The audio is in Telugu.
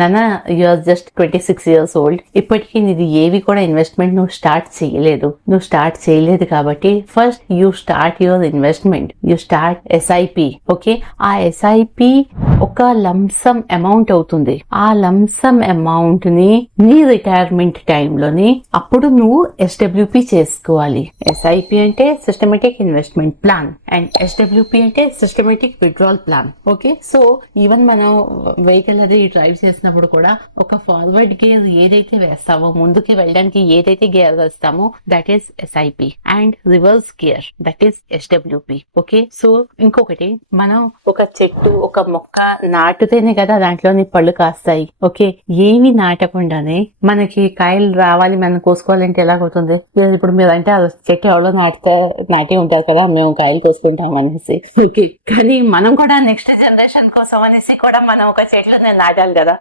నానా you are just 26 years old, ఇప్పటికీ నీది ఏవి కూడా ఇన్వెస్ట్మెంట్ నువ్వు స్టార్ట్ చేయలేదు కాబట్టి first you start your investment, you start SIP. Okay, ఆ ఎస్ఐపి ఒక లంసమ్ అమౌంట్ అవుతుంది. ఆ లంసమ్ అమౌంట్ ని నీ రిటైర్మెంట్ టైంలోని అప్పుడు నువ్వు ఎస్డబ్ల్యూపి చేసుకోవాలి. ఎస్ఐపి అంటే systematic investment plan and SWP అంటే systematic withdrawal plan. Okay, so even మనం వెహికల్ అది డ్రైవ్ చేసినప్పుడు కూడా ఒక ఫార్వర్డ్ గేర్ ఏదైతే వేస్తామో, ముందుకి వెళ్ళడానికి ఏదైతే గేర్ వేస్తామో that is SIP and reverse gear that is SWP. Okay, so ఇంకొకటి, మనం ఒక చెట్టు ఒక మొక్క నాటుతేనే కదా దాంట్లోని పళ్ళు కాస్తాయి. ఓకే, ఏమి నాటకుండానే మనకి కాయలు రావాలి, మనం కోసుకోవాలంటే ఎలాగవుతుంది? ఇప్పుడు మీరు అంటే ఆ చెట్టు ఎవరో నాటి ఉంటారు కదా, మేము కాయలు కోసుకుంటాం అనేసి. ఓకే, కానీ మనం కూడా నెక్స్ట్ జనరేషన్ కోసం అనేసి కూడా మనం ఒక చెట్లను నాటాలి కదా.